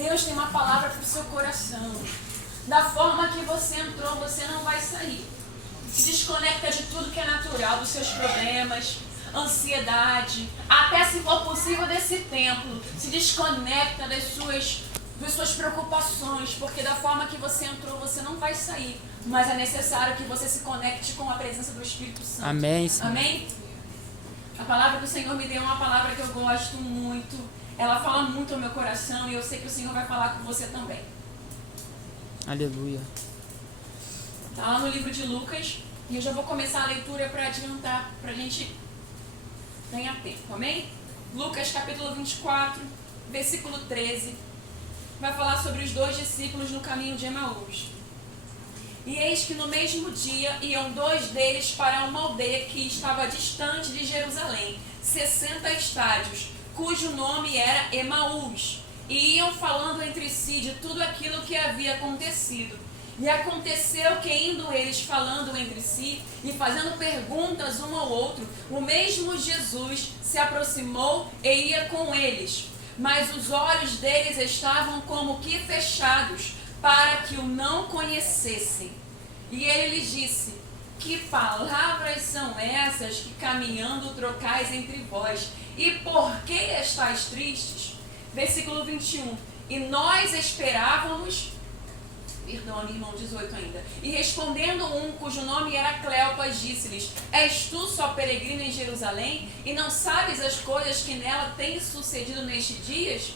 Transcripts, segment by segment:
Deus tem uma palavra para o seu coração. Da forma que você entrou, você não vai sair. Se desconecta de tudo que é natural, dos seus problemas, ansiedade, até se for possível desse templo. Se desconecta das suas preocupações, porque da forma que você entrou, você não vai sair. Mas é necessário que você se conecte com a presença do Espírito Santo. Amém, Senhor. Amém? A palavra do Senhor me deu uma palavra que eu gosto muito. Ela fala muito ao meu coração e eu sei que o Senhor vai falar com você também. Aleluia. Está lá no livro de Lucas e eu já vou começar a leitura para adiantar, para a gente ganhar tempo, amém? Lucas capítulo 24, versículo 13, vai falar sobre os 2 discípulos no caminho de Emaús. E eis que no mesmo dia iam 2 deles para uma aldeia que estava distante de Jerusalém, 60 estádios, cujo nome era Emaús. E iam falando entre si de tudo aquilo que havia acontecido. E aconteceu que, indo eles falando entre si e fazendo perguntas um ao outro, o mesmo Jesus se aproximou e ia com eles. Mas os olhos deles estavam como que fechados, para que o não conhecessem. E ele lhes disse: que palavras são essas que caminhando trocais entre vós? E por que estáis tristes? Versículo 21. E nós esperávamos... Perdoa-me, irmão, 18 ainda. E respondendo um, cujo nome era Cleopas, disse-lhes: és tu só peregrino em Jerusalém, e não sabes as coisas que nela têm sucedido nestes dias?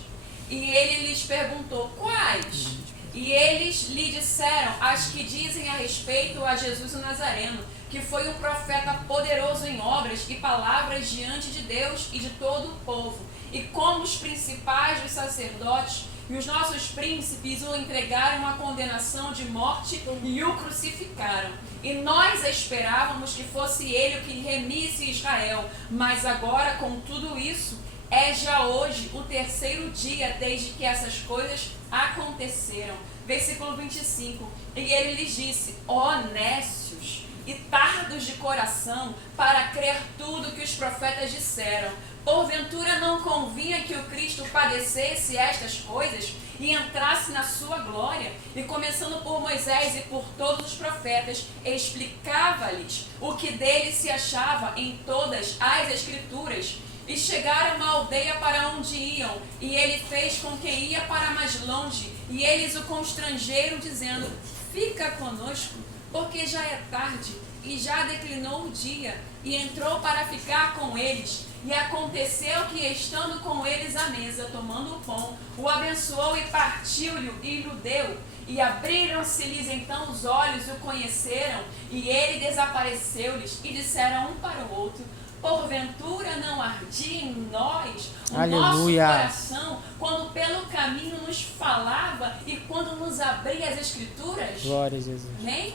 E ele lhes perguntou: quais? E eles lhe disseram: as que dizem a respeito a Jesus o Nazareno, que foi um profeta poderoso em obras e palavras diante de Deus e de todo o povo. E como os principais dos sacerdotes e os nossos príncipes o entregaram à condenação de morte e o crucificaram. E nós esperávamos que fosse ele o que remisse Israel. Mas agora, com tudo isso, é já hoje o 3º dia desde que essas coisas aconteceram. Versículo 25. E ele lhes disse: ó nécios e tardos de coração, para crer tudo que os profetas disseram. Porventura não convinha que o Cristo padecesse estas coisas e entrasse na sua glória? E começando por Moisés e por todos os profetas, explicava-lhes o que dele se achava em todas as Escrituras. E chegaram à aldeia para onde iam, e ele fez com que ia para mais longe, e eles o constrangeram, dizendo: fica conosco, porque já é tarde, e já declinou o dia. E entrou para ficar com eles. E aconteceu que, estando com eles à mesa, tomando o pão, o abençoou e partiu-lhe e lhe deu. E abriram-se-lhes então os olhos e o conheceram, e ele desapareceu-lhes, e disseram um para o outro: porventura não ardia em nós o Aleluia. nosso coração, quando pelo caminho nos falava e quando nos abria as Escrituras? Glória a Jesus. Amém?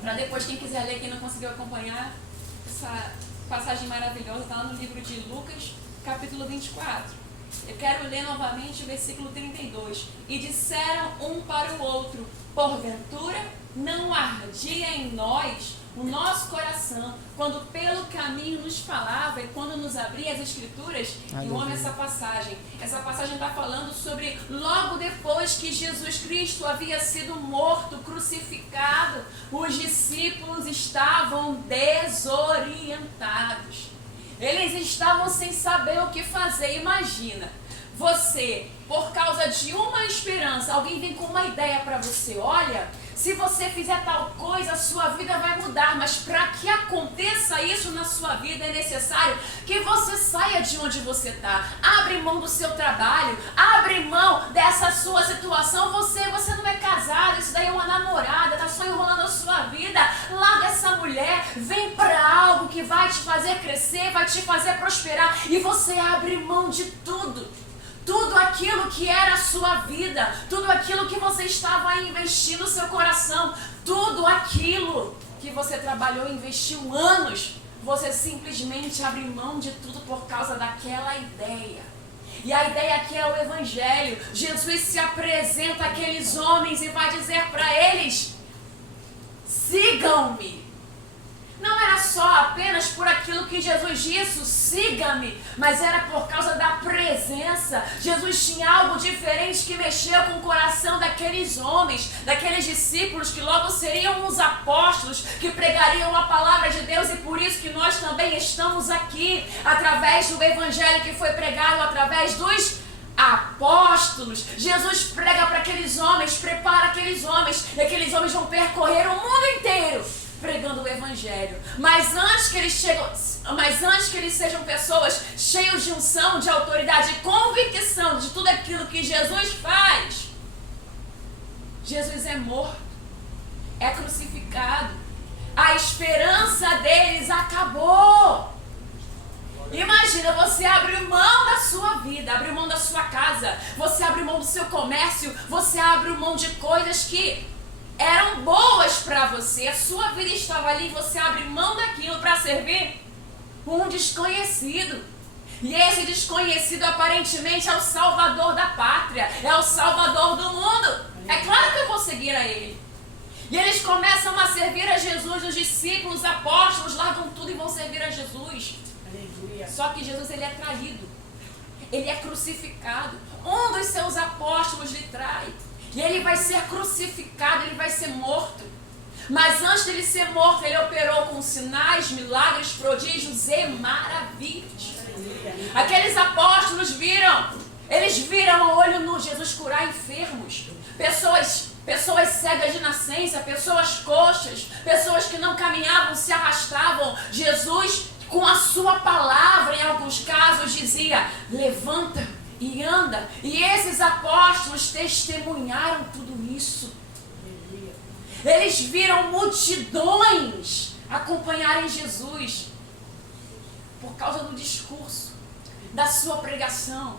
Para depois, quem quiser ler, quem não conseguiu acompanhar, essa passagem maravilhosa está lá no livro de Lucas, capítulo 24. Eu quero ler novamente o versículo 32. E disseram um para o outro: porventura não ardia em nós o nosso coração, quando pelo caminho nos falava e quando nos abria as Escrituras? E eu amo essa passagem. Essa passagem está falando sobre logo depois que Jesus Cristo havia sido morto, crucificado, os discípulos estavam desorientados. Eles estavam sem saber o que fazer. Imagina, você, por causa de uma esperança, alguém vem com uma ideia para você: olha, se você fizer tal coisa, a sua vida vai mudar. Mas para que aconteça isso na sua vida, é necessário que você saia de onde você está. Abre mão do seu trabalho, abre mão dessa sua situação. Você não é casado, isso daí é uma namorada, está só enrolando a sua vida. Larga essa mulher, vem para algo que vai te fazer crescer, vai te fazer prosperar. E você abre mão de tudo. Tudo aquilo que era a sua vida, tudo aquilo que você estava a investir no seu coração, tudo aquilo que você trabalhou e investiu anos, você simplesmente abre mão de tudo por causa daquela ideia. E a ideia aqui é o Evangelho. Jesus se apresenta àqueles homens e vai dizer para eles: sigam-me. não era só apenas por aquilo que Jesus disse, siga-me, mas era por causa da presença. Jesus tinha algo diferente que mexeu com o coração daqueles homens, daqueles discípulos que logo seriam os apóstolos, que pregariam a palavra de Deus, e por isso que nós também estamos aqui, através do evangelho que foi pregado através dos apóstolos. Jesus prega para aqueles homens, prepara aqueles homens, e aqueles homens vão percorrer o mundo inteiro pregando o evangelho. Mas antes que eles sejam pessoas cheias de unção, de autoridade e convicção de tudo aquilo que Jesus faz, Jesus é morto, é crucificado, a esperança deles acabou. Imagina, você abre mão da sua vida, abre mão da sua casa, você abre mão do seu comércio, você abre mão de coisas que eram boas para você, a sua vida estava ali, você abre mão daquilo para servir um desconhecido. E esse desconhecido aparentemente é o salvador da pátria, é o salvador do mundo. É claro que eu vou seguir a ele. E eles começam a servir a Jesus, os discípulos, os apóstolos, largam tudo e vão servir a Jesus. Aleluia. Só que Jesus, ele é traído, ele é crucificado. Um dos seus apóstolos lhe trai. E ele vai ser crucificado, ele vai ser morto. Mas antes dele ser morto, ele operou com sinais, milagres, prodígios e maravilhas. Aqueles apóstolos eles viram a olho nu Jesus curar enfermos, pessoas cegas de nascença, pessoas coxas, pessoas que não caminhavam, se arrastavam. Jesus, com a sua palavra, em alguns casos, dizia: levanta e anda. E esses apóstolos testemunharam tudo isso. Eles viram multidões acompanharem Jesus por causa do discurso, da sua pregação.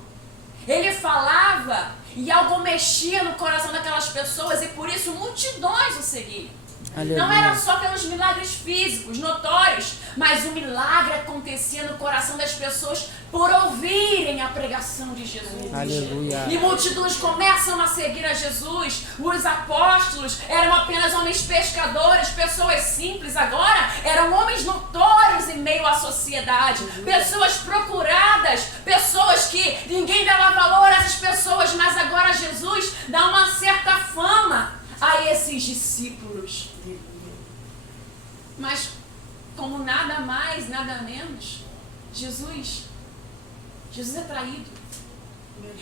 Ele falava e algo mexia no coração daquelas pessoas, e por isso multidões o seguiam. Aleluia. Não eram só pelos milagres físicos, notórios, mas o milagre acontecia no coração das pessoas por ouvirem a pregação de Jesus. Aleluia. E multidões começam a seguir a Jesus. Os apóstolos eram apenas homens pescadores, pessoas simples. Agora eram homens notórios em meio à sociedade, pessoas procuradas, pessoas que ninguém dava valor a essas pessoas, mas agora Jesus dá uma certa fama a esses discípulos. Mas como nada mais, nada menos, Jesus é traído.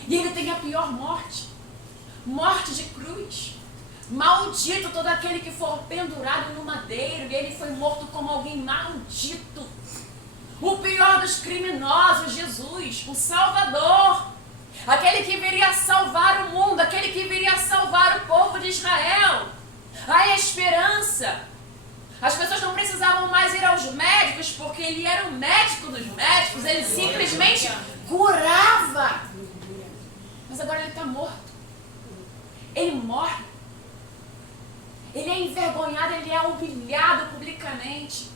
E ele tem a pior morte, morte de cruz. Maldito todo aquele que for pendurado no madeiro. E ele foi morto como alguém maldito. O pior dos criminosos, Jesus, o Salvador, aquele que viria salvar o mundo, aquele que viria salvar o povo de Israel, a esperança. As pessoas não precisavam mais ir aos médicos, porque ele era o médico dos médicos, ele simplesmente curava. Mas agora ele está morto. Ele morre. Ele é envergonhado, ele é humilhado publicamente.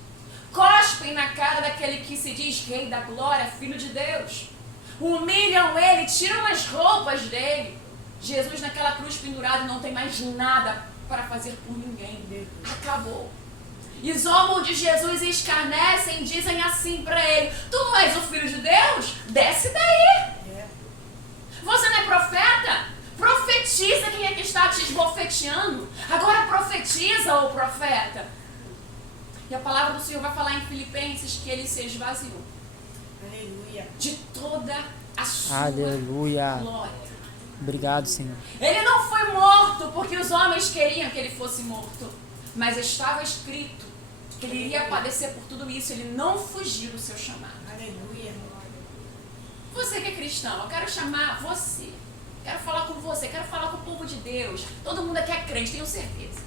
Cospem na cara daquele que se diz rei da glória, filho de Deus. Humilham ele, tiram as roupas dele. Jesus naquela cruz pendurado não tem mais nada para fazer por ninguém. Acabou. E zombam de Jesus e escarnecem, dizem assim para ele: tu não és o filho de Deus? Desce daí. Você não é profeta? Profetiza quem é que está te esbofeteando. Agora profetiza, ô profeta. E a palavra do Senhor vai falar em Filipenses que ele se esvaziou. Aleluia. De toda a sua Aleluia. glória. Obrigado, Senhor. Ele não foi morto porque os homens queriam que ele fosse morto, mas estava escrito que ele iria padecer por tudo isso. Ele não fugiu do seu chamado. Aleluia. Você que é cristão, eu quero chamar você. Quero falar com você, quero falar com o povo de Deus. Todo mundo aqui é crente, tenho certeza.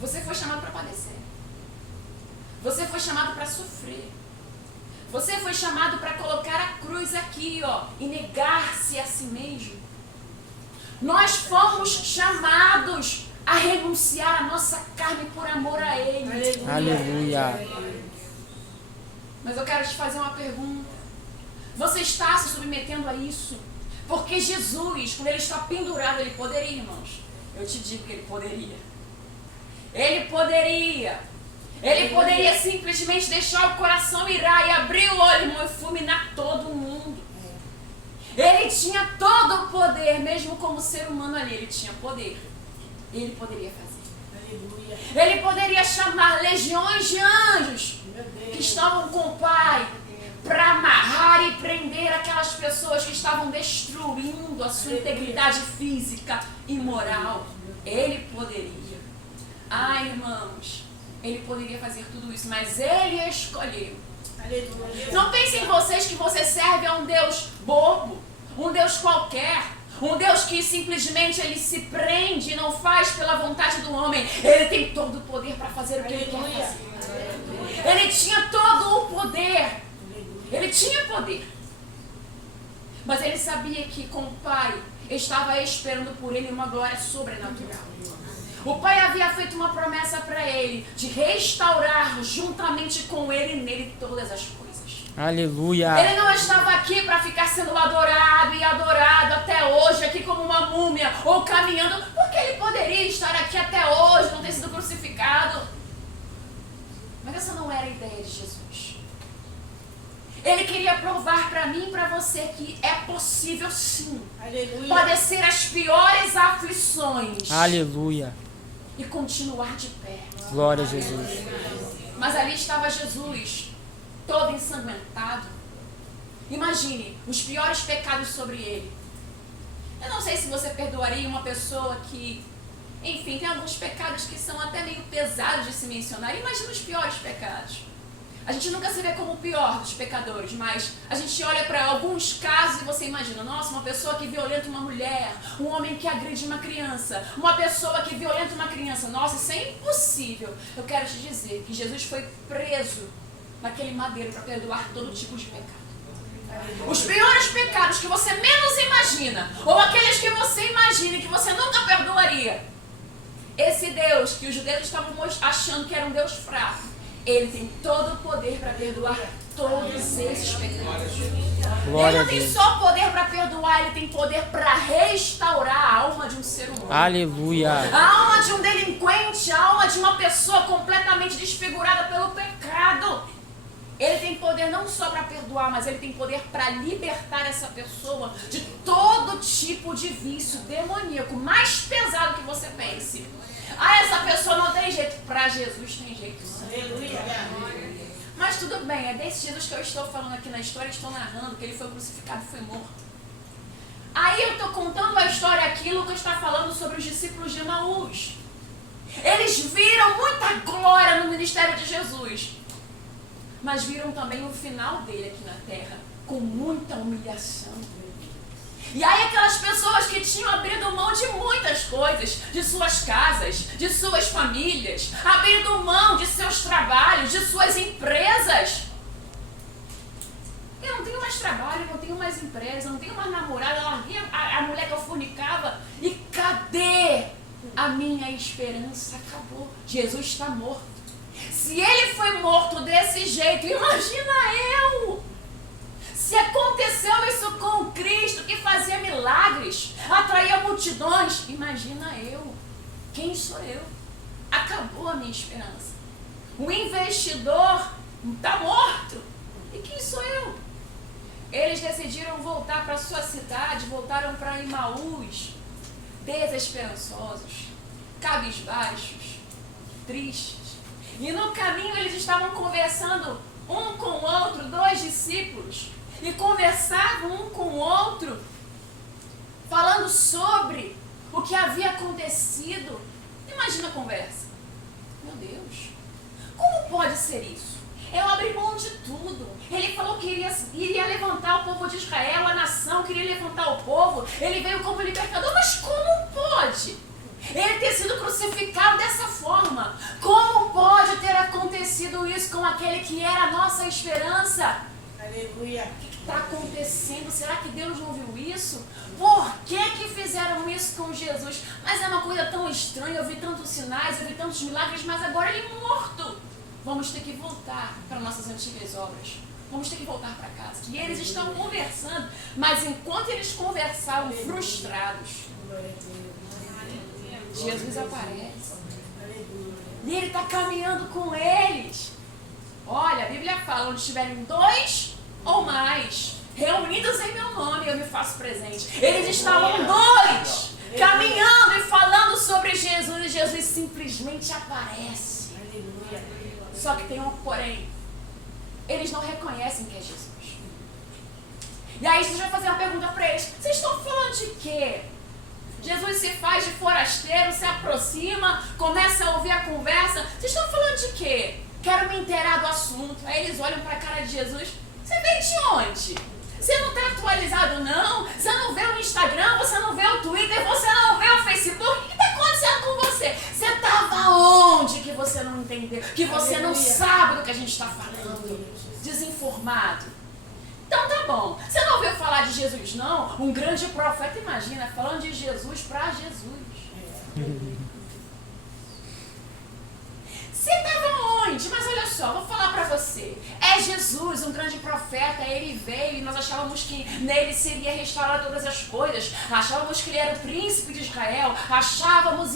Você foi chamado para padecer. Você foi chamado para sofrer. Você foi chamado para colocar a cruz aqui, ó, e negar-se a si mesmo. Nós fomos chamados a renunciar a nossa carne por amor a Ele. Aleluia. Mas eu quero te fazer uma pergunta. Você está se submetendo a isso? Porque Jesus, quando Ele está pendurado, Ele poderia, irmãos. Eu te digo que Ele poderia. Ele poderia Ele poderia simplesmente deixar o coração irar e abrir o olho, irmão, e fulminar todo mundo. Ele tinha todo o poder, mesmo como ser humano ali, ele tinha poder. Ele poderia fazer. Ele poderia chamar legiões de anjos que estavam com o Pai para amarrar e prender aquelas pessoas que estavam destruindo a sua integridade física e moral. Ele poderia. Ah, irmãos, ele poderia fazer tudo isso, mas ele escolheu. Não pensem em vocês que você serve a um Deus bobo, um Deus qualquer, um Deus que simplesmente ele se prende e não faz pela vontade do homem. Ele tem todo o poder para fazer o que ele quer fazer. Ele tinha todo o poder. Ele tinha poder. Mas ele sabia que com o Pai estava esperando por ele uma glória sobrenatural. O Pai havia feito uma promessa para ele de restaurar juntamente com ele e nele todas as coisas. Aleluia. Ele não estava aqui para ficar sendo adorado e adorado até hoje, aqui como uma múmia, ou caminhando, porque ele poderia estar aqui até hoje, não ter sido crucificado. Mas essa não era a ideia de Jesus. Ele queria provar para mim e para você que é possível sim. Aleluia. Padecer as piores aflições. Aleluia. E continuar de pé. Glória a Jesus. Mas ali estava Jesus, todo ensanguentado. Imagine os piores pecados sobre ele. Eu não sei se você perdoaria uma pessoa que, enfim, tem alguns pecados que são até meio pesados de se mencionar. Imagina os piores pecados. A gente nunca se vê como o pior dos pecadores, mas a gente olha para alguns casos e você imagina, nossa, uma pessoa que violenta uma mulher, um homem que agride uma criança, uma pessoa que violenta uma criança. Nossa, isso é impossível. Eu quero te dizer que Jesus foi preso naquele madeiro para perdoar todo tipo de pecado. Os piores pecados que você menos imagina, ou aqueles que você imagina e que você nunca perdoaria. Esse Deus que os judeus estavam achando que era um Deus fraco, ele tem todo o poder para perdoar todos esses pecados. Ele não tem só poder para perdoar, ele tem poder para restaurar a alma de um ser humano. Aleluia. A alma de um delinquente, a alma de uma pessoa completamente desfigurada pelo pecado. Ele tem poder não só para perdoar, mas ele tem poder para libertar essa pessoa de todo tipo de vício demoníaco, mais pesado que você pense. Ah, essa pessoa não tem jeito. Para Jesus tem jeito sim. Mas tudo bem, é desse Jesus que eu estou falando aqui na história, estou narrando que ele foi crucificado e foi morto. Aí eu estou contando a história aqui, Lucas está falando sobre os discípulos de Emaús. Eles viram muita glória no ministério de Jesus, mas viram também o final dele aqui na terra, com muita humilhação. E aí aquelas pessoas que tinham abrido mão de muitas coisas, de suas casas, de suas famílias, abrindo mão de seus trabalhos, de suas empresas. Eu não tenho mais trabalho, não tenho mais empresa, não tenho mais namorada, eu larguei a mulher que eu fornicava. E cadê a minha esperança? Acabou. Jesus está morto. Se ele foi morto desse jeito, imagina eu! Se aconteceu isso com Cristo, que fazia milagres, atraía multidões, imagina eu. Quem sou eu? Acabou a minha esperança. O investidor está morto. E quem sou eu? Eles decidiram voltar para sua cidade, voltaram para Emaús, desesperançosos, cabisbaixos, tristes. E no caminho eles estavam conversando um com o outro, dois discípulos, e conversavam um com o outro, falando sobre o que havia acontecido. Imagina a conversa. Meu Deus, como pode ser isso? Eu abri mão de tudo. Ele falou que iria levantar o povo de Israel, a nação, queria levantar o povo. Ele veio como libertador, mas como pode ele ter sido crucificado dessa forma? Como pode ter acontecido isso com aquele que era a nossa esperança? Aleluia. O que está acontecendo? Será que Deus não viu isso? Por que fizeram isso com Jesus? Mas é uma coisa tão estranha, eu vi tantos sinais, eu vi tantos milagres, mas agora ele é morto. Vamos ter que voltar para nossas antigas obras. Vamos ter que voltar para casa. E eles estão conversando, mas enquanto eles conversavam frustrados, Jesus aparece. E ele está caminhando com eles. Olha, a Bíblia fala, onde estiverem 2 ou mais reunidos em meu nome, eu me faço presente. Eles estavam 2, caminhando e falando sobre Jesus, e Jesus simplesmente aparece. Só que tem um porém. Eles não reconhecem que é Jesus. E aí Jesus vai fazer uma pergunta para eles. Vocês estão falando de quê? Jesus se faz de forasteiro, se aproxima, começa a ouvir a conversa. Vocês estão falando de quê? Quero me inteirar do assunto. Aí eles olham para a cara de Jesus. Você veio de onde? Você não está atualizado, não? Você não vê o Instagram, você não vê o Twitter, você não vê o Facebook? O que está acontecendo com você? Você estava onde que você não entendeu? Que você não sabe do que a gente está falando? Desinformado. Então tá bom. Você não ouviu falar de Jesus, não? Um grande profeta, imagina, falando de Jesus para Jesus. Você estava onde? Mas olha só, vou falar para você. É Jesus, um grande profeta, ele veio e nós achávamos que nele seria restaurar todas as coisas. Achávamos que ele era o príncipe de Israel. Achávamos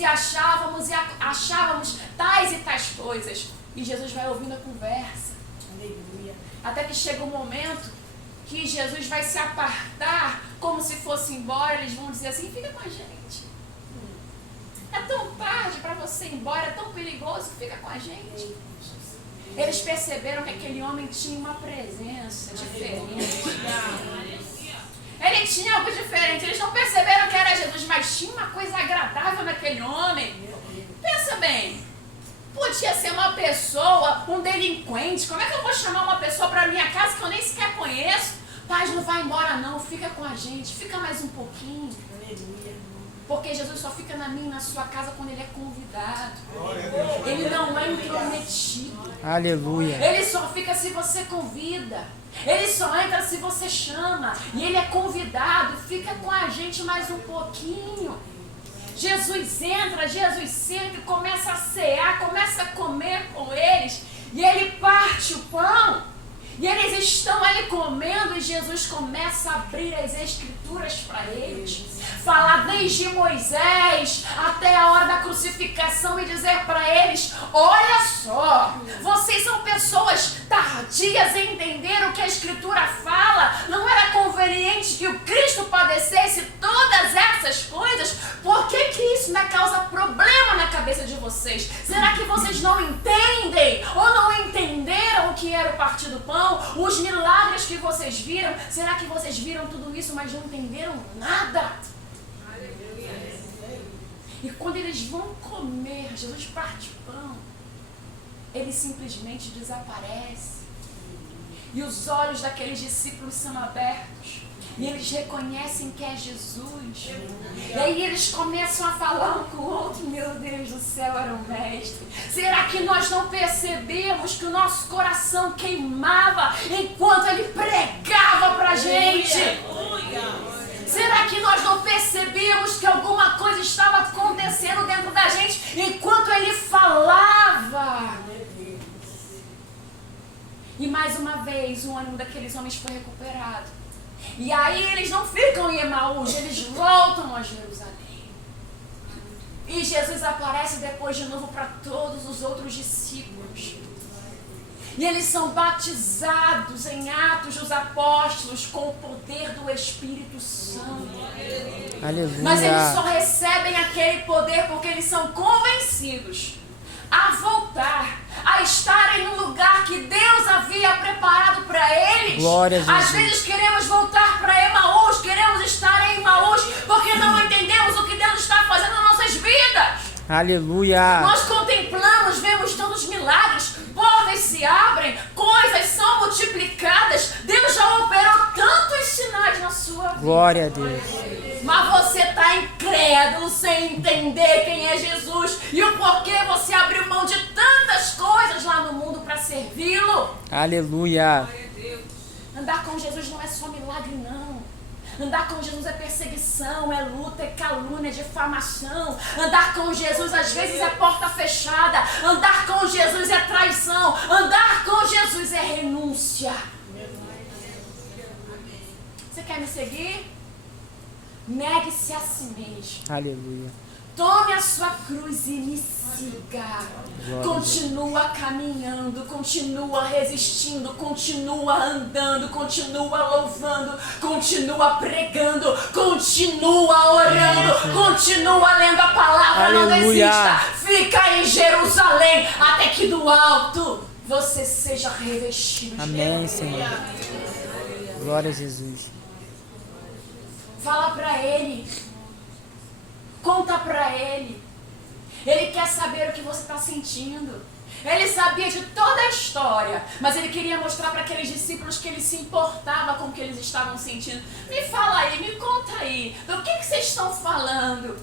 tais e tais coisas. E Jesus vai ouvindo a conversa. Aleluia. Até que chega um momento que Jesus vai se apartar como se fosse embora. Eles vão dizer assim, fica com a gente. É tão tarde para você ir embora, é tão perigoso, fica com a gente. Eles perceberam que aquele homem tinha uma presença diferente. Ele tinha algo diferente. Eles não perceberam que era Jesus, mas tinha uma coisa agradável naquele homem. Pensa bem, podia ser uma pessoa, um delinquente. Como é que eu vou chamar uma pessoa para minha casa que eu nem sequer conheço? Paz, não vai embora não, fica com a gente, fica mais um pouquinho. Porque Jesus só fica na minha e na sua casa quando ele é convidado. Ele não é intrometido. Aleluia. Ele só fica se você convida. Ele só entra se você chama. E ele é convidado. Fica com a gente mais um pouquinho. Jesus entra, Jesus senta e começa a cear, começa a comer com eles. E ele parte o pão. E eles estão ali comendo e Jesus começa a abrir as escrituras para eles. Falar desde Moisés até a hora da crucificação e dizer para eles, olha só, vocês são pessoas tardias em entender o que a escritura fala. Não era conveniente que o Cristo padecesse todas essas coisas? Por que isso não causa problema na cabeça de vocês? Será que vocês não entendem ou não entenderam o que era o partir do pão? Os milagres que vocês viram? Será que vocês viram tudo isso, mas não entenderam nada? E quando eles vão comer, Jesus parte o pão, ele simplesmente desaparece. E os olhos daqueles discípulos são abertos. E eles reconhecem que é Jesus. E aí eles começam a falar um com o outro. Meu Deus do céu, era o mestre. Será que nós não percebemos que o nosso coração queimava enquanto ele pregava pra gente? Será que nós não percebemos que alguma coisa estava acontecendo dentro da gente enquanto ele falava? E mais uma vez o ânimo daqueles homens foi recuperado. E aí eles não ficam em Emaús, eles voltam a Jerusalém. E Jesus aparece depois de novo para todos os outros discípulos. E eles são batizados em Atos dos Apóstolos com o poder do Espírito Santo. Aleluia. Mas eles só recebem aquele poder porque eles são convencidos a voltar, a estarem no lugar que Deus havia preparado para eles. Glória a Jesus. Às vezes queremos voltar para Emaús, queremos estar em Emaús porque não entendemos o que Deus está fazendo nas nossas vidas. Aleluia. Nós contemplamos, vemos tantos milagres, portas se abrem, coisas são multiplicadas. Deus já operou tantos sinais na sua vida. Glória a Deus. Mas você está incrédulo, sem entender quem é Jesus e o porquê você abriu mão de tantas coisas lá no mundo para servi-lo. Aleluia. Andar com Jesus não é só milagre, não. Andar com Jesus é perseguição, é luta, é calúnia, é difamação. Andar com Jesus às vezes é porta fechada. Andar com Jesus é traição. Andar com Jesus é renúncia. Você quer me seguir? Negue-se a si mesmo. Aleluia. Tome a sua cruz e me siga. Continua caminhando, continua resistindo, continua andando, continua louvando, continua pregando, continua orando, continua lendo a palavra, Aleluia. não desista. Fica em Jerusalém até que do alto você seja revestido de Amém, poder. Senhor. Glória a Jesus. Fala pra Ele. Conta pra Ele. Ele quer saber o que você está sentindo. Ele sabia de toda a história, mas ele queria mostrar para aqueles discípulos que ele se importava com o que eles estavam sentindo. Me fala aí, me conta aí, do que vocês estão falando?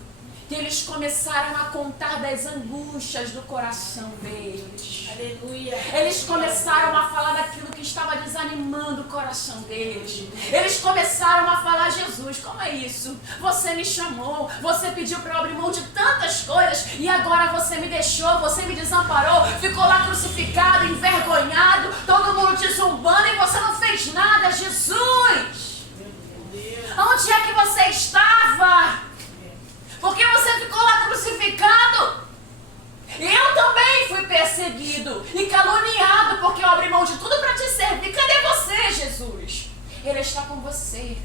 E eles começaram a contar das angústias do coração deles. Aleluia. Eles começaram a falar daquilo que estava desanimando o coração deles. Eles começaram a falar: Jesus, como é isso? Você me chamou, você pediu para eu abrir mão de tantas coisas e agora você me deixou, você me desamparou, ficou lá crucificado, envergonhado, todo mundo te zombando e você não fez nada. Jesus, onde é que você estava? Porque você ficou lá crucificado. Eu também fui perseguido e caluniado porque eu abri mão de tudo para te servir. Cadê você, Jesus? Ele está com você.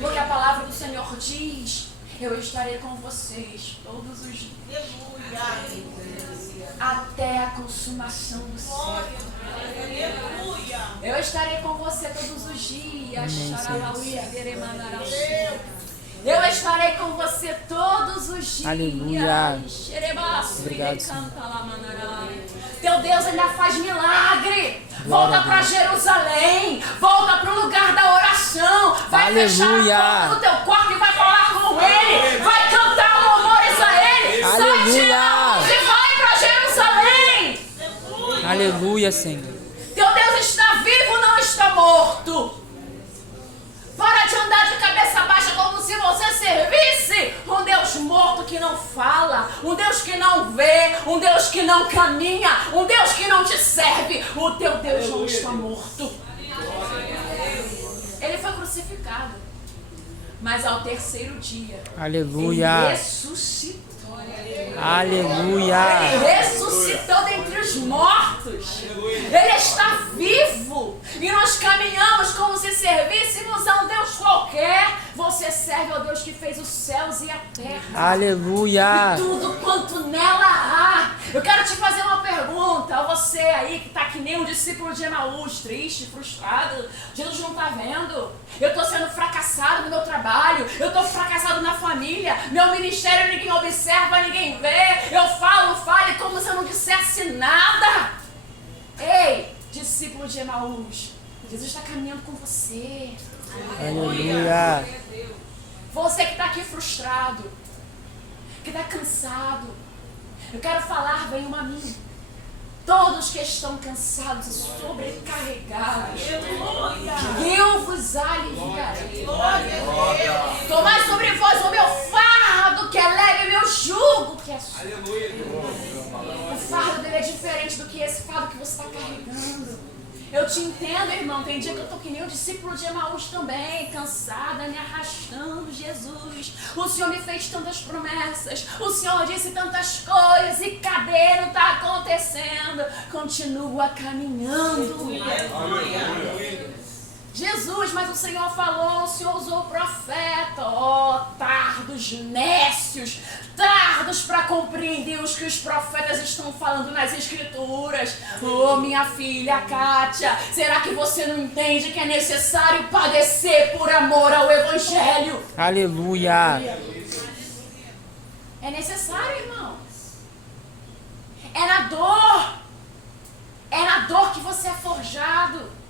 Porque a palavra do Senhor diz: eu estarei com vocês todos os dias. Até a consumação do século. Eu estarei com você todos os dias. Eu estarei com você todos os dias. Aleluia. Obrigado, Teu Deus ainda faz milagre. Volta para Jerusalém. Volta para o lugar da oração. Vai fechar a porta do teu quarto e vai falar com Ele. Vai cantar louvores a Ele. Sai de lá e vai para Jerusalém. Aleluia, Senhor. Teu Deus está vivo, não está morto. Para de andar de cabeça baixa como se você servisse um Deus morto que não fala, um Deus que não vê, um Deus que não caminha, um Deus que não te serve. O teu Deus não está morto. Ele foi crucificado, mas ao terceiro dia, Aleluia. ele ressuscitou. Aleluia. Ele ressuscitou dentre os mortos. Ele está vivo. E nós caminhamos como se servíssemos a um Deus qualquer. Você serve ao Deus que fez os céus e a terra. Aleluia. E tudo quanto nela há. Eu quero te fazer uma pergunta. A você aí que está que nem um discípulo de Emaús, triste, frustrado. Jesus não está vendo. Eu estou sendo fracassado no meu trabalho. Eu estou fracassado na família. Meu ministério ninguém observa, ninguém vê. Eu falo e como se eu não dissesse nada. Ei, discípulo de Emaús, Jesus está caminhando com você. Aleluia. Você que está aqui frustrado, que está cansado, eu quero falar, venham a mim. Todos que estão cansados e sobrecarregados, eu vos aliviarei. Tomai sobre vós o meu fardo, que é leve, meu jugo, que é suave. O fardo dele é diferente do que esse fardo que você está carregando. Eu te entendo, irmão. Tem dia que eu tô que nem o discípulo de Emaús também, cansada, me arrastando. Jesus, o Senhor me fez tantas promessas, o Senhor disse tantas coisas e cadê? Não está acontecendo. Continua caminhando. Jesus, mas o Senhor falou, o Senhor usou o profeta. Tardos nécios, tardos para compreender os que os profetas estão falando nas Escrituras. Minha filha Kátia, será que você não entende que é necessário padecer por amor ao Evangelho? Aleluia. É necessário, irmãos. É na dor que você é forjado.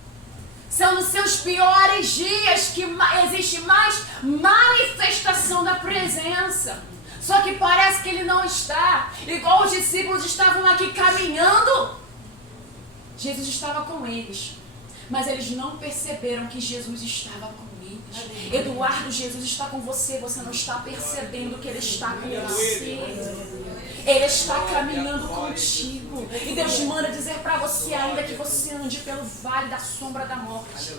São nos seus piores dias que existe mais manifestação da presença. Só que parece que ele não está. Igual os discípulos estavam aqui caminhando. Jesus estava com eles. Mas eles não perceberam que Jesus estava com eles. Eduardo, Jesus está com você. Você não está percebendo que ele está com você. Ele está caminhando contigo. E Deus manda dizer para você ainda que você ande pelo vale da sombra da morte.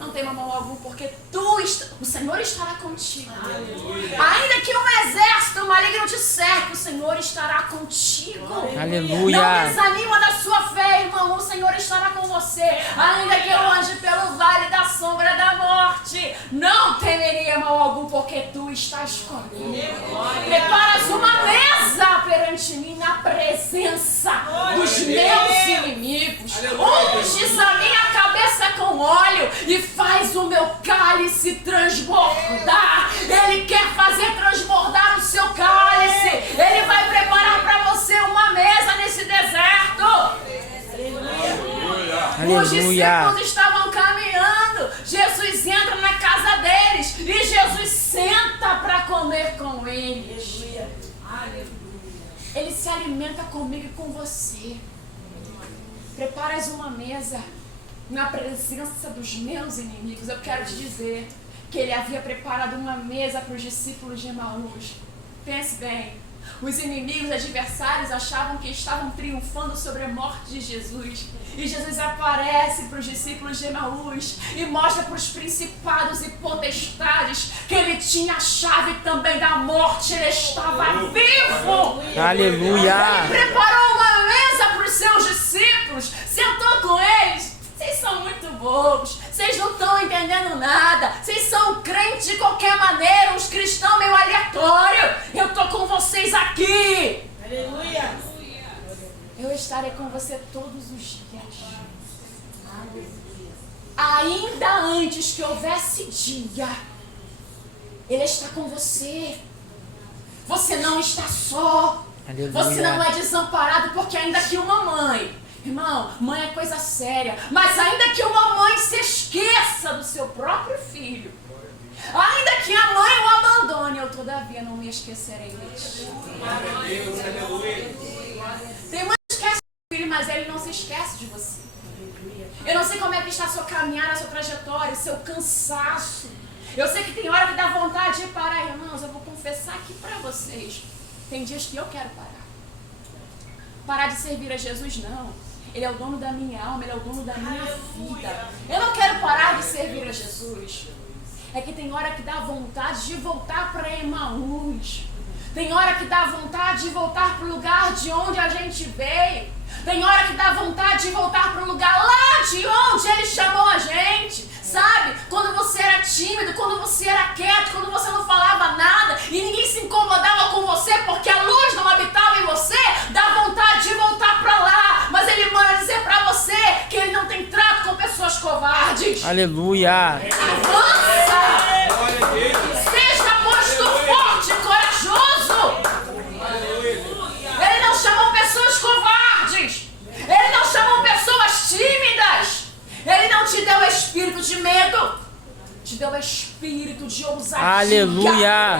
Não tema mal algum, porque o Senhor estará contigo. Ainda que um exército que o maligno te cerque, o Senhor estará contigo. Aleluia. Não desanima da sua fé, irmão. O Senhor estará com você. Ainda que eu ande pelo vale da sombra da morte, não temeria mal algum, porque tu estás comigo. Preparas uma mesa perante mim na presença dos meus inimigos. Unges a minha cabeça com óleo e faz o meu cálice transbordar. Ele quer fazer transbordar o seu cálice. Ele vai preparar para você uma mesa nesse deserto. Aleluia. Os discípulos estavam caminhando. Jesus entra na casa deles e Jesus senta para comer com eles. Ele se alimenta comigo e com você. Preparas uma mesa na presença dos meus inimigos. Eu quero te dizer que ele havia preparado uma mesa para os discípulos de Emaús. Pense bem, os inimigos, adversários achavam que estavam triunfando sobre a morte de Jesus. E Jesus aparece para os discípulos de Emaús e mostra para os principados e potestades que ele tinha a chave também da morte. Ele estava vivo. Aleluia. Ele preparou uma mesa para os seus discípulos, sentou com eles. Vocês são muito bobos, vocês não estão entendendo nada, vocês são crentes de qualquer maneira, uns cristãos meio aleatórios. Eu estou com vocês aqui. Aleluia. Eu estarei com você todos os dias. Ainda antes que houvesse dia, Ele está com você. Você não está só. Aleluia. Você não é desamparado, porque ainda que uma mãe, irmão, mãe é coisa séria, mas ainda que uma mãe se esqueça do seu próprio filho, ainda que a mãe o abandone, eu todavia não me esquecerei de ti. Tem mãe que esquece do filho, mas ele não se esquece de você. Eu não sei como é que está a sua caminhada, a sua trajetória, o seu cansaço. Eu sei que tem hora que dá vontade de parar, irmãos. Eu vou confessar aqui para vocês. Tem dias que eu quero parar. Parar de servir a Jesus, não. Ele é o dono da minha alma, Ele é o dono da minha vida. Eu não quero parar de servir a Jesus. É que tem hora que dá vontade de voltar para Emaús. Tem hora que dá vontade de voltar para o lugar de onde a gente veio. Tem hora que dá vontade de voltar para o lugar lá de onde Ele chamou a gente. Sabe? Quando você era tímido, quando você era quieto, quando você não falava nada e ninguém se incomodava com você porque a luz não habitava em você, dá vontade de voltar para lá. Mas Ele manda dizer para você que Ele não tem trato com pessoas covardes. Aleluia. Avança! Seja posto forte e corajoso. Ele não chamou pessoas covardes. Ele não chamou pessoas tímidas. Ele não te deu espírito de medo. Te deu espírito de ousadia. Aleluia.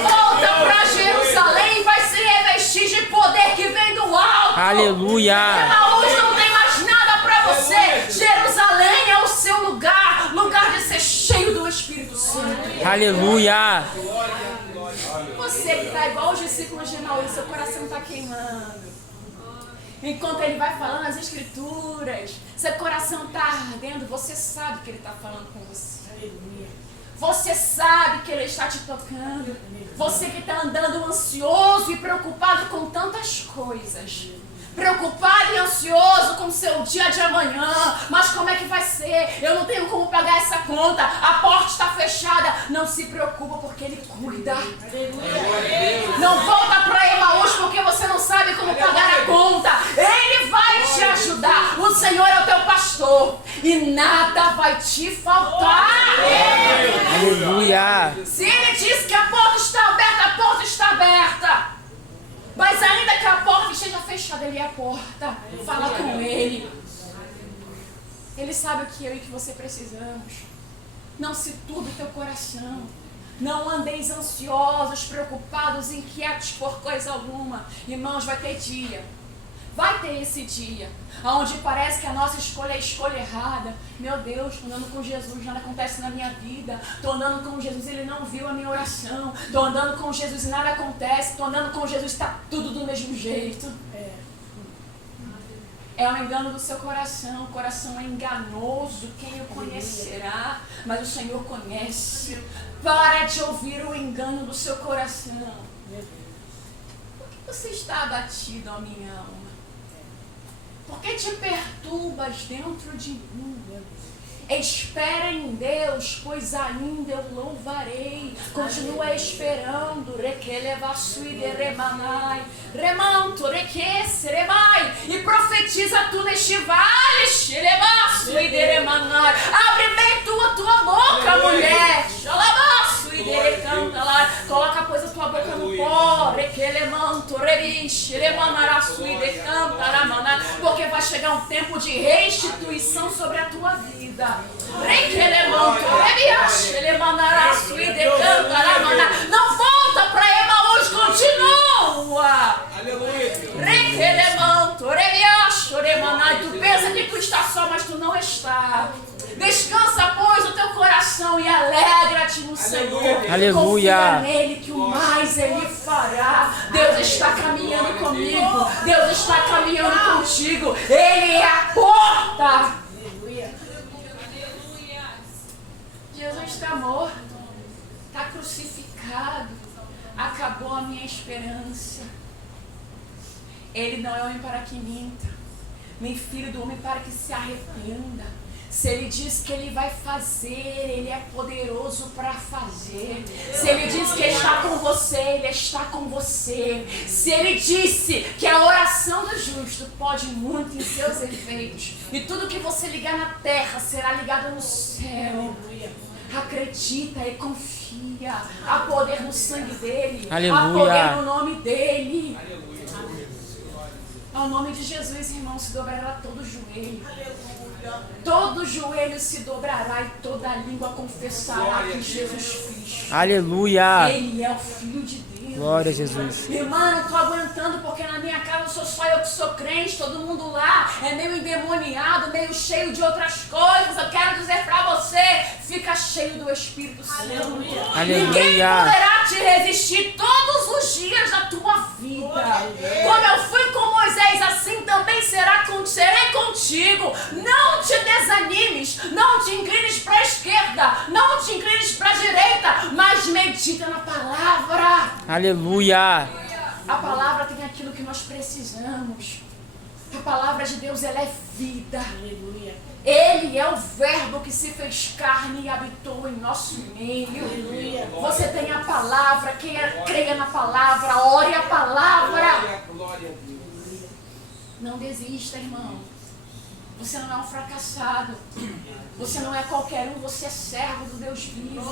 Volta para Jerusalém e vai se revestir de poder que vem do alto. Aleluia. Emaús não tem mais nada para você. Jerusalém é o seu lugar. Lugar de ser cheio do Espírito Santo. Aleluia. Você que está igual os discípulos de Emaús, seu coração está queimando. Enquanto ele vai falando as escrituras, seu coração está ardendo, você sabe que ele está falando com você. Você sabe que ele está te tocando. Você que está andando ansioso e preocupado com tantas coisas. Preocupado e ansioso com o seu dia de amanhã. Mas como é que vai ser? Eu não tenho como pagar essa conta. A porta está fechada. Não se preocupa, porque Ele cuida. Não volta para Emaús porque você não sabe como pagar a conta. Ele vai te ajudar. O Senhor é o teu pastor e nada vai te faltar. Aleluia. Se Ele diz que a porta está aberta, a porta está aberta. Mas ainda que a porta esteja fechada, Ele é a porta. Fala com Ele. Ele sabe o que eu e que você precisamos. Não se turbe o teu coração. Não andeis ansiosos, preocupados, inquietos por coisa alguma. Irmãos, vai ter dia. Vai ter esse dia, onde parece que a nossa escolha é a escolha errada. Meu Deus, estou andando com Jesus, nada acontece na minha vida. Estou andando com Jesus, Ele não viu a minha oração. Estou andando com Jesus e nada acontece. Estou andando com Jesus, está tudo do mesmo jeito. É o engano do seu coração. O coração é enganoso. Quem o conhecerá? Mas o Senhor conhece. Para de ouvir o engano do seu coração. Por que você está abatido, ó minha alma? Por que te perturbas dentro de mim? Espera em Deus, pois ainda eu louvarei. Continua esperando. Remanto, e profetiza tu neste vale. Abre bem tua boca, mulher. Coloca, pois, a tua boca no pó. Porque vai chegar um tempo de restituição sobre a tua vida. Não volta para Emaús, continua. Tu pensa que tu está só, mas tu não está. Descansa, pois, o teu coração e alegra-te no Senhor. Aleluia. Confia nele que o mais ele fará. Deus está caminhando comigo. Deus está caminhando contigo. Ele é a porta. Jesus está morto, está crucificado, acabou a minha esperança. Ele não é homem para que minta, nem filho do homem para que se arrependa. Se ele diz que ele vai fazer, ele é poderoso para fazer. Se ele diz que está com você, ele está com você. Se ele disse que a oração do justo pode muito em seus efeitos, e tudo que você ligar na terra será ligado no céu. Acredita e confia. Há poder no sangue dele. Aleluia. Há poder no nome dele. Ao nome de Jesus, irmão, se dobrará todo joelho. Todo joelho se dobrará e toda língua confessará que Jesus Cristo. Aleluia. Ele é o Filho de Deus. Glória a Jesus. Irmã, não estou aguentando porque na minha casa sou só eu que sou crente. Todo mundo lá é meio endemoniado, meio cheio de outras coisas. Eu quero dizer para você, fica cheio do Espírito Santo. Aleluia. Ninguém poderá te resistir todos os dias da tua vida. Como eu fui com Moisés, assim também serei contigo. Não te desanimes, não te inclines para a esquerda, não te inclines para a direita, mas medita na palavra. Aleluia. A palavra tem aquilo que nós precisamos. A palavra de Deus, ela é vida. Aleluia. Ele é o verbo que se fez carne e habitou em nosso meio. Aleluia. Você tem a palavra, creia na palavra, ore a palavra. Não desista, irmão. Você não é um fracassado. Você não é qualquer um, você é servo do Deus vivo.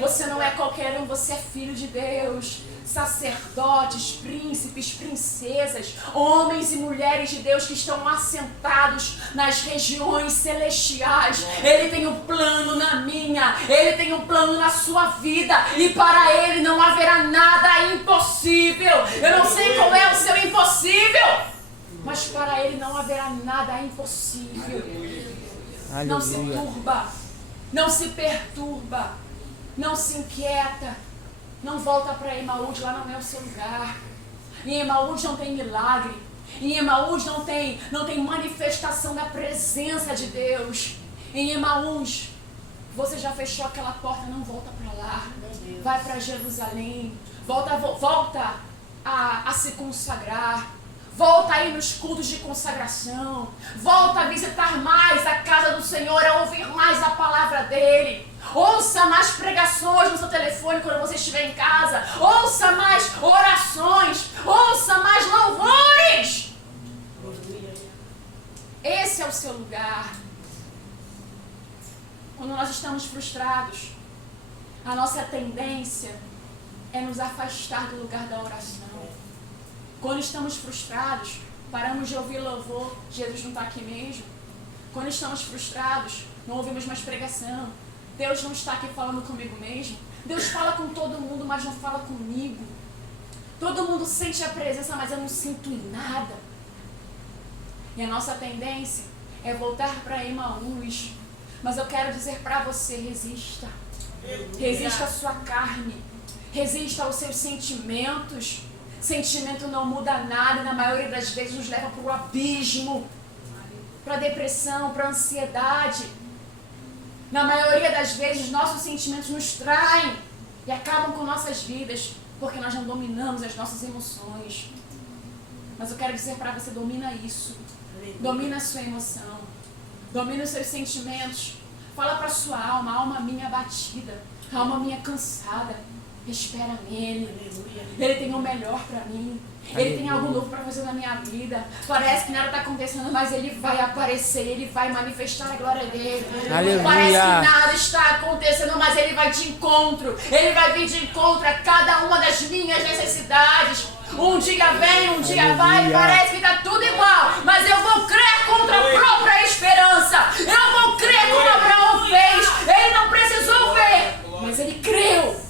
Você não é qualquer um, você é filho de Deus. Sacerdotes, príncipes, princesas, homens e mulheres de Deus que estão assentados nas regiões celestiais. Ele tem um plano na minha, ele tem um plano na sua vida, e para ele não haverá nada impossível. Eu não sei qual é o seu impossível, mas para ele não haverá nada impossível. Não se turba, não se perturba, não se inquieta, não volta para Emaús, lá não é o seu lugar. Em Emaús não tem milagre, em Emaús não tem manifestação da presença de Deus. Em Emaús, você já fechou aquela porta, não volta para lá. Vai para Jerusalém, volta a se consagrar. Volta aí nos cultos de consagração. Volta a visitar mais a casa do Senhor, a ouvir mais a palavra dele. Ouça mais pregações no seu telefone quando você estiver em casa. Ouça mais orações. Ouça mais louvores. Esse é o seu lugar. Quando nós estamos frustrados, a nossa tendência é nos afastar do lugar da oração. Quando estamos frustrados, paramos de ouvir louvor, Jesus não está aqui mesmo. Quando estamos frustrados, não ouvimos mais pregação. Deus não está aqui falando comigo mesmo. Deus fala com todo mundo, mas não fala comigo. Todo mundo sente a presença, mas eu não sinto nada. E a nossa tendência é voltar para Emaús. Mas eu quero dizer para você, resista. Resista à sua carne. Resista aos seus sentimentos. Sentimento não muda nada, na maioria das vezes nos leva para o abismo, para depressão, para ansiedade. Na maioria das vezes nossos sentimentos nos traem e acabam com nossas vidas, porque nós não dominamos as nossas emoções. Mas eu quero dizer para você, domina isso. Domina a sua emoção. Domina os seus sentimentos. Fala para a sua alma, alma minha abatida, alma minha cansada. Espera nele. Ele tem o melhor para mim. Ele tem algo novo para fazer na minha vida. Parece que nada está acontecendo, mas ele vai aparecer, ele vai manifestar a glória dele. Aleluia. Parece que nada está acontecendo, mas ele vai de encontro. Ele vai vir de encontro a cada uma das minhas necessidades. Um dia vem, um dia vai, parece que está tudo igual, mas eu vou crer contra a própria esperança. Eu vou crer como Abraão fez. Ele não precisou ver, mas ele creu.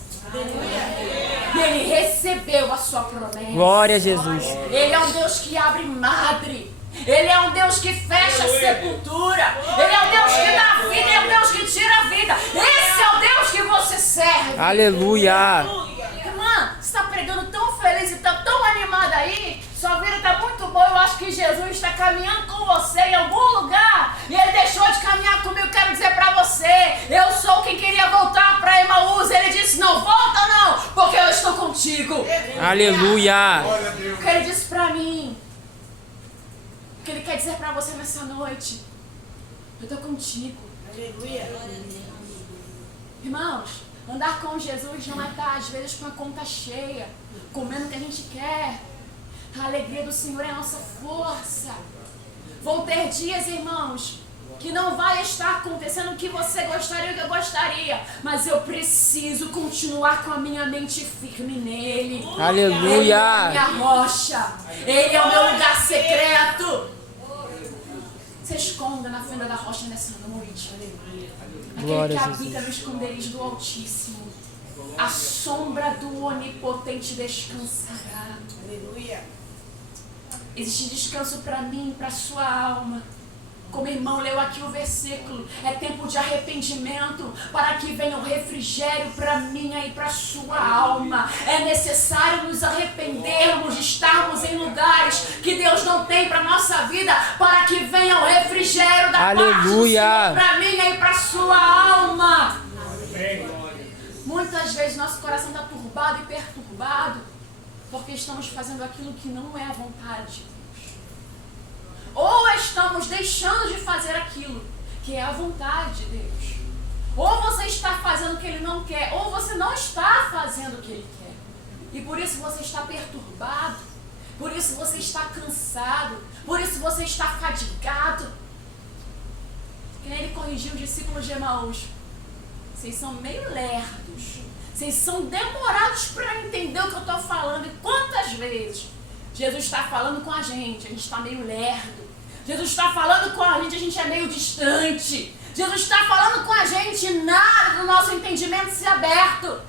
E ele recebeu a sua promessa. Glória a Jesus. Ele é um Deus que abre madre. Ele é um Deus que fecha a sepultura. Ele é um Deus que dá vida. Ele é um Deus que tira a vida. Esse é o Deus que você serve. Aleluia. Irmã, você está pregando tão feliz e está tão animada aí. Sua vida está muito boa. Eu acho que Jesus está caminhando com você em algum lugar. E ele deixou de caminhar comigo. Quero dizer para você, eu sou quem queria voltar para Emaús. Ele disse, não, volta não, porque eu estou contigo. Aleluia. O que ele disse para mim, o que ele quer dizer para você nessa noite, eu estou contigo. Aleluia. Irmãos, andar com Jesus não é estar às vezes com a conta cheia, comendo o que a gente quer. A alegria do Senhor é a nossa força. Vão ter dias, irmãos, que não vai estar acontecendo o que você gostaria, o que eu gostaria, mas eu preciso continuar com a minha mente firme nele. Aleluia. Ele é a minha rocha. Ele é o meu lugar secreto. Se esconda na fenda da rocha nessa noite. Aquele Glória que a habita Jesus. no esconderijo do Altíssimo, a sombra do Onipotente descansará. Aleluia. Existe descanso para mim, para sua alma. Como o irmão leu aqui o versículo, é tempo de arrependimento para que venha o refrigério para minha e para sua alma. É necessário nos arrependermos de estarmos em lugares que Deus não tem para nossa vida, para que venha o refrigério da parte do Senhor para minha e para sua alma. Muitas vezes nosso coração está turbado e perturbado porque estamos fazendo aquilo que não é a vontade de Deus. Ou estamos deixando de fazer aquilo que é a vontade de Deus. Ou você está fazendo o que Ele não quer, ou você não está fazendo o que Ele quer. E por isso você está perturbado, por isso você está cansado, por isso você está fadigado. E Ele corrigiu os discípulos de Emaús. Vocês são meio lerdos. Vocês são demorados para entender o que eu estou falando. E quantas vezes Jesus está falando com a gente está meio lerdo. Jesus está falando com a gente é meio distante. Jesus está falando com a gente e nada do nosso entendimento se aberto.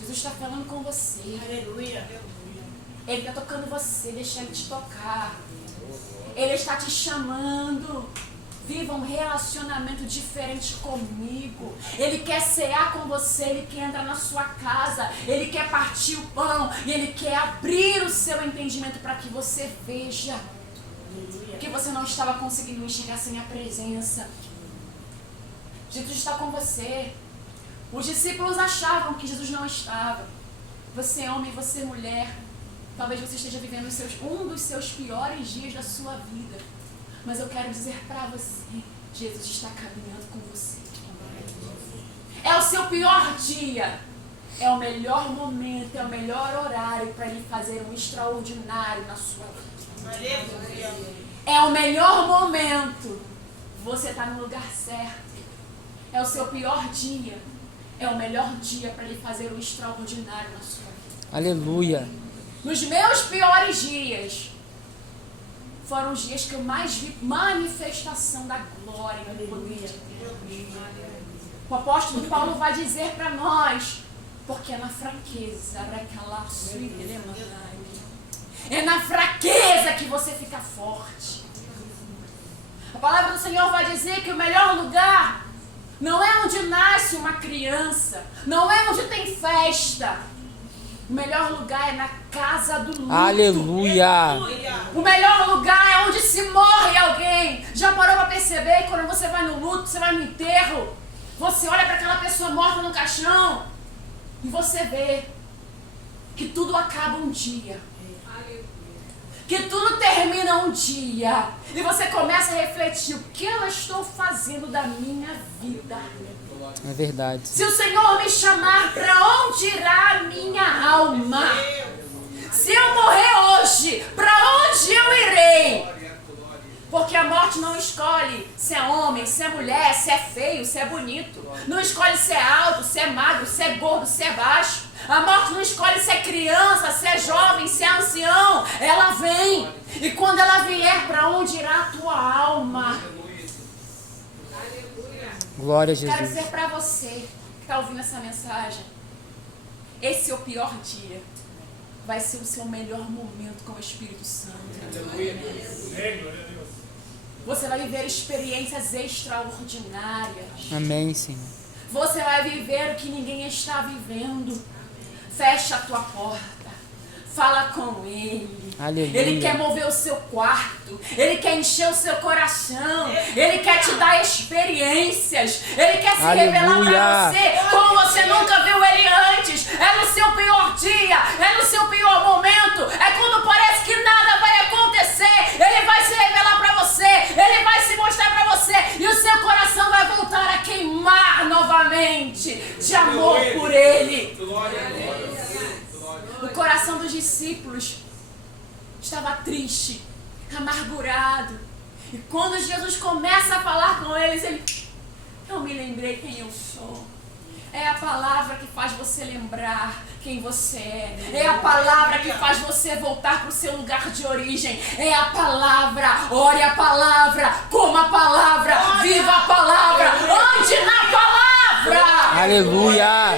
Jesus está falando com você. Aleluia. Ele está tocando você, deixa Ele te tocar. Ele está te chamando. Viva um relacionamento diferente comigo. Ele quer cear com você, Ele quer entrar na sua casa, Ele quer partir o pão e Ele quer abrir o seu entendimento para que você veja o que você não estava conseguindo enxergar sem a presença. Jesus está com você. Os discípulos achavam que Jesus não estava. Você é homem, você é mulher. Talvez você esteja vivendo um dos seus piores dias da sua vida. Mas eu quero dizer para você, Jesus está caminhando com você. É o seu pior dia. É o melhor momento, é o melhor horário para Ele fazer um extraordinário na sua vida. Aleluia. É o melhor momento. Você está no lugar certo. É o seu pior dia. É o melhor dia para Ele fazer um extraordinário na sua vida. Aleluia. Nos meus piores dias, foram os dias que eu mais vi manifestação da glória e do poder de Deus. O apóstolo Paulo vai dizer para nós, porque é na fraqueza, é na fraqueza que você fica forte. A palavra do Senhor vai dizer que o melhor lugar não é onde nasce uma criança, não é onde tem festa, O melhor lugar é na casa do luto. Aleluia. O melhor lugar é onde se morre alguém. Já parou para perceber que quando você vai no luto, você vai no enterro, você olha para aquela pessoa morta no caixão e você vê que tudo acaba um dia. Que tudo termina um dia. E você começa a refletir: o que eu estou fazendo da minha vida? É verdade. Se o Senhor me chamar, para onde irá a minha alma? Se eu morrer hoje, para onde eu irei? Porque a morte não escolhe se é homem, se é mulher, se é feio, se é bonito. Não escolhe se é alto, se é magro, se é gordo, se é baixo. A morte não escolhe se é criança, se é jovem, se é ancião. Ela vem. E quando ela vier, para onde irá a tua alma? Glória a Quero Jesus. dizer para você que está ouvindo essa mensagem: esse é o pior dia. Vai ser o seu melhor momento com o Espírito Santo. Você vai viver experiências extraordinárias. Amém, Senhor. Você vai viver o que ninguém está vivendo. Fecha a tua porta. Fala com Ele. Aleluia. Ele quer mover o seu quarto. Ele quer encher o seu coração. Ele quer te dar experiências. Ele quer se revelar para você como você nunca viu Ele antes. É no seu pior dia. É no seu pior momento. É quando parece que nada vai acontecer. Ele vai se revelar para você. Ele vai se mostrar para você. E o seu coração vai voltar a queimar novamente de amor por Ele. O coração dos discípulos estava triste, amargurado. E quando Jesus começa a falar com eles, eu me lembrei quem eu sou. É a palavra que faz você lembrar quem você é. É a palavra que faz você voltar para o seu lugar de origem. É a palavra. Ore a palavra, coma a palavra, viva a palavra, ande na palavra. Aleluia.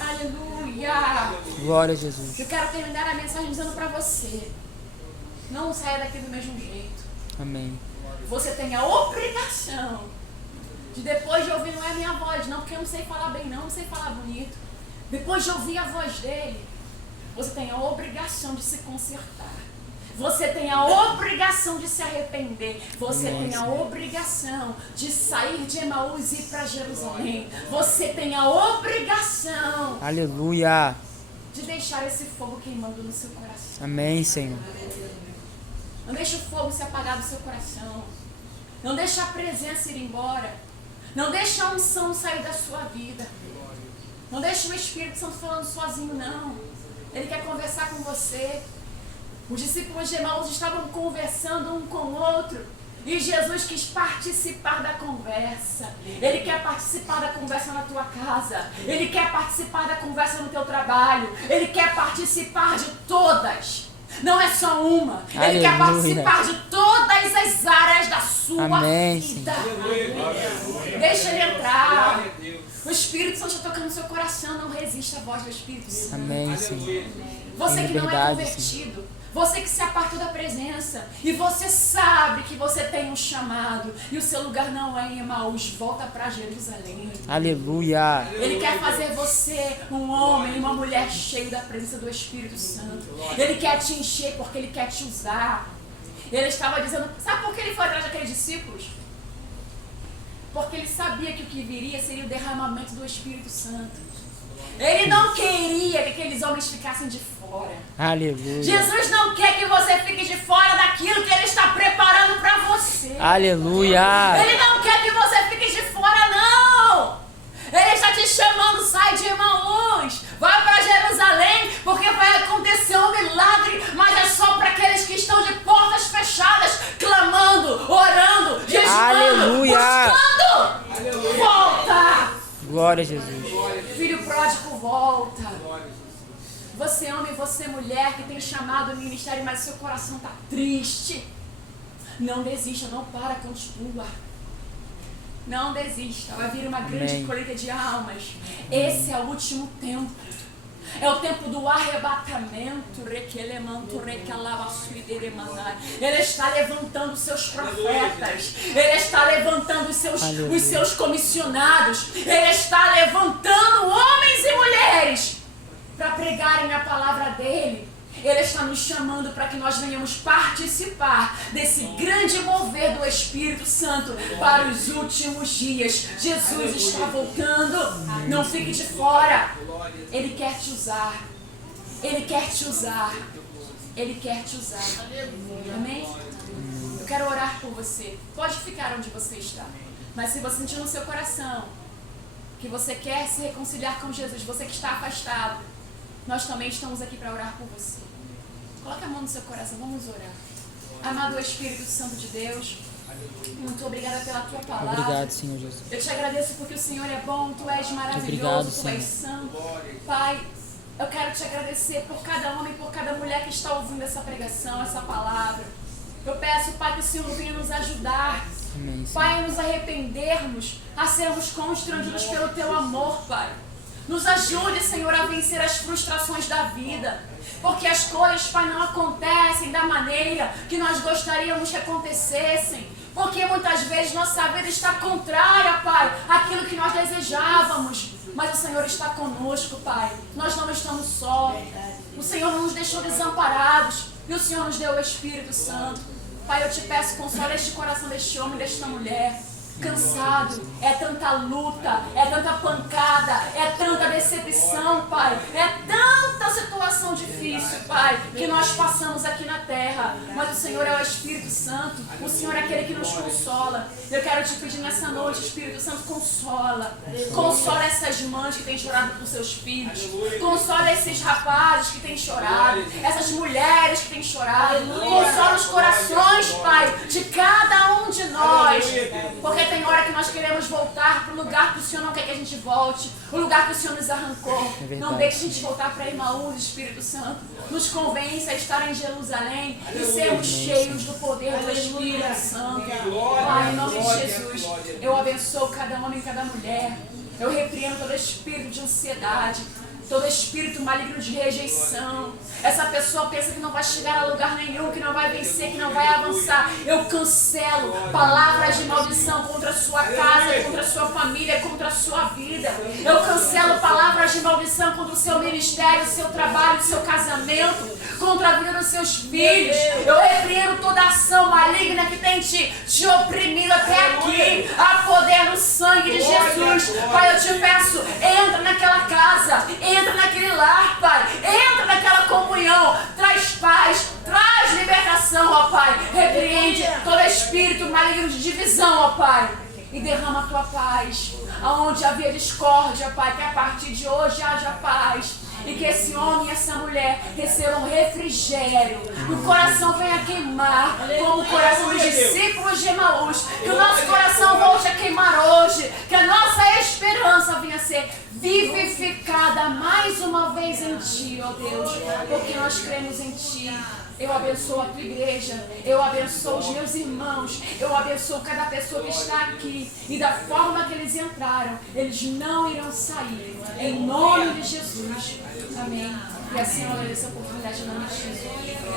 Aleluia. Glória a Jesus. Eu quero terminar a mensagem dizendo para você: não saia daqui do mesmo jeito. Amém. Você tem a obrigação de, depois de ouvir, não é a minha voz, não, porque eu não sei falar bem, não sei falar bonito. Depois de ouvir a voz dele, você tem a obrigação de se consertar. Você tem a obrigação de se arrepender. Você tem a obrigação de sair de Emaús e ir para Jerusalém. Você tem a obrigação Aleluia. de deixar esse fogo queimando no seu coração. Amém, Senhor. Não deixe o fogo se apagar do seu coração. Não deixe a presença ir embora. Não deixe a unção sair da sua vida. Não deixe o Espírito Santo falando sozinho, não. Ele quer conversar com você. Os discípulos de Emaús estavam conversando um com o outro. E Jesus quis participar da conversa. Ele quer participar da conversa na tua casa. Ele quer participar da conversa no teu trabalho. Ele quer participar de todas. Não é só uma. Ele quer participar de todas as áreas da sua vida. Deixa ele entrar. O Espírito Santo está tocando no seu coração. Não resista à voz do Espírito Santo. Amém, Senhor. Você que não é Verdade, convertido. Você que se apartou da presença e você sabe que você tem um chamado e o seu lugar não é em Emaús, volta para Jerusalém. Aleluia. Ele quer fazer você um homem e uma mulher cheio da presença do Espírito Santo. Ele quer te encher porque ele quer te usar. Ele estava dizendo, sabe por que ele foi atrás daqueles discípulos? Porque ele sabia que o que viria seria o derramamento do Espírito Santo. Ele não queria que aqueles homens ficassem de fora. Aleluia. Jesus não quer que você fique de fora daquilo que Ele está preparando para você. Aleluia. Ele não quer que você fique de fora, não. Ele está te chamando, sai de Emaús, vai para Jerusalém, porque vai acontecer um milagre, mas é só para aqueles que estão de portas fechadas, clamando, orando, jejuando, Aleluia. buscando. Aleluia. Volta. Glória a Jesus. Filho pródigo, volta. Você homem, você mulher que tem chamado o ministério, mas seu coração está triste. Não desista, não para, continua. Não desista, vai vir uma grande colheita de almas. Esse é o último tempo. É o tempo do arrebatamento. Ele está levantando os seus profetas. Ele está levantando os seus comissionados. Ele está levantando homens e mulheres para pregarem a palavra. Ele está nos chamando para que nós venhamos participar desse grande mover do Espírito Santo para os últimos dias. Jesus está voltando. Não fique de fora. Ele quer te usar. Ele quer te usar. Ele quer te usar. Amém? Eu quero orar por você. Pode ficar onde você está. Mas se você sentir no seu coração que você quer se reconciliar com Jesus, você que está afastado, nós também estamos aqui para orar por você. Coloque a mão no seu coração, vamos orar. Amado Espírito Santo de Deus, muito obrigada pela tua palavra. Obrigado, Senhor Jesus. Eu te agradeço porque o Senhor é bom, tu és maravilhoso, Obrigado, tu és santo. Pai, eu quero te agradecer por cada homem, por cada mulher que está ouvindo essa pregação, essa palavra. Eu peço, Pai, que o Senhor venha nos ajudar. Amém, Senhor. Pai, a nos arrependermos, a sermos constrangidos pelo Teu amor, Pai. Nos ajude, Senhor, a vencer as frustrações da vida. Porque as coisas, Pai, não acontecem da maneira que nós gostaríamos que acontecessem. Porque muitas vezes nossa vida está contrária, Pai, àquilo que nós desejávamos. Mas o Senhor está conosco, Pai. Nós não estamos só. O Senhor não nos deixou desamparados. E o Senhor nos deu o Espírito Santo. Pai, eu te peço, consola este coração deste homem, desta mulher. Cansado, é tanta luta, é tanta pancada, é tanta decepção, Pai. É tanta situação difícil, Pai, que nós passamos aqui na terra. Mas o Senhor é o Espírito Santo, o Senhor é aquele que nos consola. Eu quero te pedir nessa noite, Espírito Santo, consola. Consola essas mães que têm chorado por seus filhos. Consola esses rapazes que têm chorado, essas mulheres que têm chorado. Consola os corações, Pai, de cada um de nós. Porque tem hora que nós queremos voltar para o lugar que o Senhor não quer que a gente volte, o lugar que o Senhor nos arrancou. Não deixe a gente voltar para Emaús, Espírito Santo. Nos convence a estar em Jerusalém e sermos cheios do poder do Espírito Santo. Pai, em nome de Jesus, eu abençoo cada homem e cada mulher. Eu repreendo todo espírito de ansiedade, todo espírito maligno de rejeição. Essa pessoa pensa que não vai chegar a lugar nenhum, que não vai vencer, que não vai avançar. Eu cancelo palavras de maldição contra a sua casa, contra a sua família, contra a sua vida. Eu cancelo palavras de maldição contra o seu ministério, o seu trabalho, o seu casamento, contra a vida dos seus filhos. Eu repreendo toda ação maligna que tem te oprimido até aqui. Há poder no sangue de Jesus. Pai, eu te peço, entra naquela casa, entra naquele lar, Pai. Entra naquela comunhão. Traz paz, traz libertação, ó Pai. Repreende todo espírito maligno de divisão, ó Pai. E derrama a tua paz. Aonde havia discórdia, Pai, que a partir de hoje haja paz. E que esse homem e essa mulher recebam refrigério. Que o coração venha queimar como o coração dos discípulos de Emaús. Que o nosso coração volte a queimar hoje. Que a nossa esperança venha a ser vivificada mais uma vez em Ti, ó Deus. Porque nós cremos em Ti. Eu abençoo a tua igreja, eu abençoo os meus irmãos, eu abençoo cada pessoa que está aqui. E da forma que eles entraram, eles não irão sair. Em nome de Jesus. Amém. E assim eu agradeço a oportunidade em nome de Jesus.